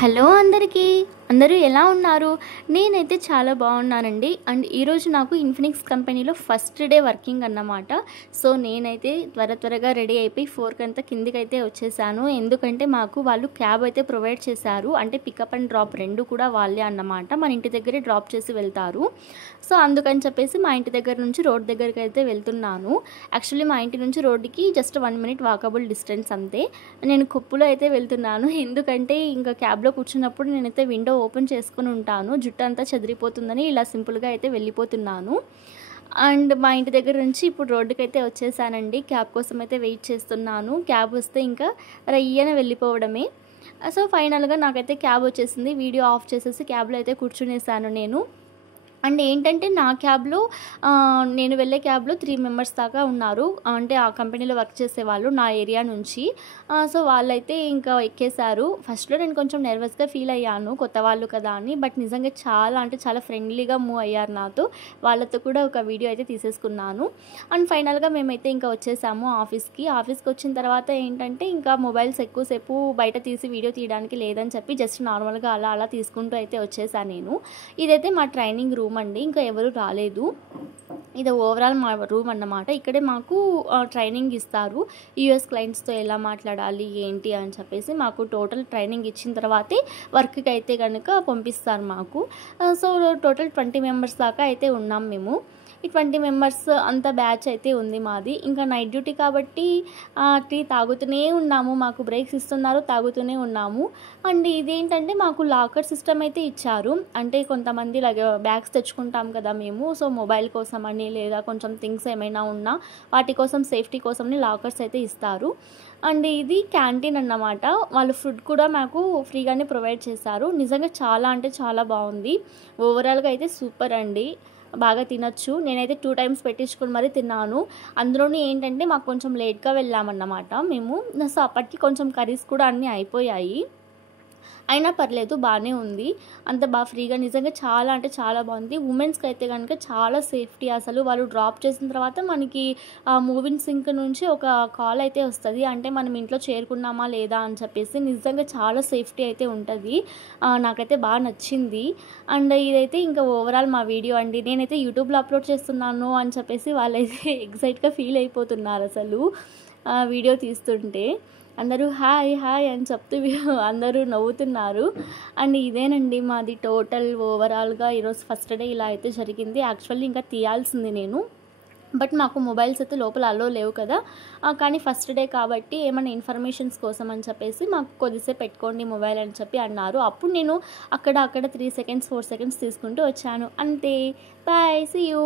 Hello అందరికీ. అందరూ ఎలా ఉన్నారు? నేనైతే చాలా బాగున్నానండి. అండ్ ఈరోజు నాకు ఇన్ఫినిక్స్ కంపెనీలో ఫస్ట్ డే వర్కింగ్ అన్నమాట. సో నేనైతే త్వరగా రెడీ అయిపోయి 4 కంతా కిందికైతే వచ్చేసాను. ఎందుకంటే మాకు వాళ్ళు క్యాబ్ అయితే ప్రొవైడ్ చేశారు. అంటే పికప్ అండ్ డ్రాప్ 2 కూడా వాళ్ళే అన్నమాట. మన ఇంటి దగ్గరే డ్రాప్ చేసి వెళ్తారు. సో అందుకని చెప్పేసి మా ఇంటి దగ్గర నుంచి రోడ్ దగ్గరికి అయితే వెళ్తున్నాను. యాక్చువల్లీ మా ఇంటి నుంచి రోడ్డుకి జస్ట్ 1 మినిట్ వాకబుల్ డిస్టెన్స్ అంతే. నేను కొప్పులో అయితే వెళ్తున్నాను. ఎందుకంటే ఇంకా క్యాబ్లో కూర్చున్నప్పుడు నేనైతే విండో ఓపెన్ చేసుకుని ఉంటాను. జుట్టు అంతా చెదిరిపోతుందని ఇలా సింపుల్గా అయితే వెళ్ళిపోతున్నాను. అండ్ మా ఇంటి దగ్గర నుంచి ఇప్పుడు రోడ్డుకైతే వచ్చేసానండి. క్యాబ్ కోసం అయితే వెయిట్ చేస్తున్నాను. క్యాబ్ వస్తే ఇంకా రయ్యన వెళ్ళిపోవడమే. సో ఫైనల్గా నాకైతే క్యాబ్ వచ్చేసింది. వీడియో ఆఫ్ చేసేసి క్యాబ్లో అయితే కూర్చునేసాను నేను. అండ్ ఏంటంటే నా క్యాబ్లో నేను వెళ్ళే క్యాబ్లో 3 మెంబర్స్ దాకా ఉన్నారు. అంటే ఆ కంపెనీలో వర్క్ చేసేవాళ్ళు నా ఏరియా నుంచి. సో వాళ్ళైతే ఇంకా ఎక్కేశారు. ఫస్ట్లో నేను కొంచెం నర్వస్గా ఫీల్ అయ్యాను, కొత్త వాళ్ళు కదా అని. బట్ నిజంగా చాలా అంటే చాలా ఫ్రెండ్లీగా మూవ్ అయ్యారు నాతో. వాళ్ళతో కూడా ఒక వీడియో అయితే తీసేసుకున్నాను. అండ్ ఫైనల్గా మేమైతే ఇంకా వచ్చేసాము ఆఫీస్కి. వచ్చిన తర్వాత ఏంటంటే ఇంకా మొబైల్స్ ఎక్కువసేపు బయట తీసి వీడియో తీయడానికి లేదని చెప్పి జస్ట్ నార్మల్గా అలా తీసుకుంటూ అయితే వచ్చేసాను నేను. ఇదైతే మా ట్రైనింగ్ రూమ్ అండి. ఇంకా ఎవరు రాలేదు. ఇది ఓవరాల్ మా రూమ్ అన్నమాట. ఇక్కడే మాకు ట్రైనింగ్ ఇస్తారు. యూఎస్ క్లయింట్స్తో ఎలా మాట్లాడాలి ఏంటి అని చెప్పేసి మాకు టోటల్ ట్రైనింగ్ ఇచ్చిన తర్వాతే వర్క్కి అయితే కనుక పంపిస్తారు మాకు. సో టోటల్ 20 మెంబర్స్ దాకా అయితే ఉన్నాం మేము. ఈ 20 మెంబర్స్ అంత బ్యాచ్ అయితే ఉంది మాది. ఇంకా నైట్ డ్యూటీ కాబట్టి టీ తాగుతూనే ఉన్నాము. మాకు బ్రేక్స్ ఇస్తున్నారు, తాగుతూనే ఉన్నాము. అండ్ ఇదేంటంటే మాకు లాకర్ సిస్టమ్ అయితే ఇచ్చారు. అంటే కొంతమంది బ్యాగ్స్ తెచ్చుకుంటాం కదా మేము. సో మొబైల్ కోసం అని లేదా కొంచెం థింగ్స్ ఏమైనా ఉన్నా వాటి కోసం సేఫ్టీ కోసమని లాకర్స్ అయితే ఇస్తారు. అండ్ ఇది క్యాంటీన్ అన్నమాట. వాళ్ళు ఫుడ్ కూడా మాకు ఫ్రీగానే ప్రొవైడ్ చేశారు. నిజంగా చాలా అంటే చాలా బాగుంది. ఓవరాల్గా అయితే సూపర్ అండి. బాగా తినొచ్చు. నేనైతే 2 టైమ్స్ పెట్టించుకొని మరీ తిన్నాను. అందులోని ఏంటంటే మాకు కొంచెం లేట్గా వెళ్ళామన్నమాట మేము. సో అప్పటికి కొంచెం కర్రీస్ కూడా అన్నీ అయిపోయాయి. అయినా పర్లేదు, బాగానే ఉంది. అంత బాగా ఫ్రీగా నిజంగా చాలా అంటే చాలా బాగుంది. ఉమెన్స్కి అయితే కనుక చాలా సేఫ్టీ. అసలు వాళ్ళు డ్రాప్ చేసిన తర్వాత మనకి మూవింగ్ సింక్ నుంచి ఒక కాల్ అయితే వస్తుంది. అంటే మనం ఇంట్లో చేరుకున్నామా లేదా అని చెప్పేసి నిజంగా చాలా సేఫ్టీ అయితే ఉంటుంది. నాకైతే బాగా నచ్చింది. అండ్ ఇదైతే ఇంకా ఓవరాల్ మా వీడియో అండి. నేనైతే యూట్యూబ్లో అప్లోడ్ చేస్తున్నాను అని చెప్పేసి వాళ్ళైతే ఎగ్జైట్గా ఫీల్ అయిపోతున్నారు అసలు వీడియో తీస్తుంటే. అందరూ హాయ్ హాయ్ అని చెప్తూ అందరూ నవ్వుతున్నారు. అండ్ ఇదేనండి మాది టోటల్ ఓవరాల్గా ఈరోజు ఫస్ట్ డే ఇలా అయితే జరిగింది. యాక్చువల్లీ ఇంకా తీయాల్సింది నేను, బట్ మాకు మొబైల్స్ అయితే లోపల అలో లేవు కదా. కానీ ఫస్ట్ డే కాబట్టి ఏమైనా ఇన్ఫర్మేషన్స్ కోసం అని చెప్పేసి మాకు కొద్దిసేపు పెట్టుకోండి మొబైల్ అని చెప్పి అన్నారు. అప్పుడు నేను అక్కడ 3 సెకండ్స్ 4 సెకండ్స్ తీసుకుంటూ వచ్చాను అంతే. Bye, see you.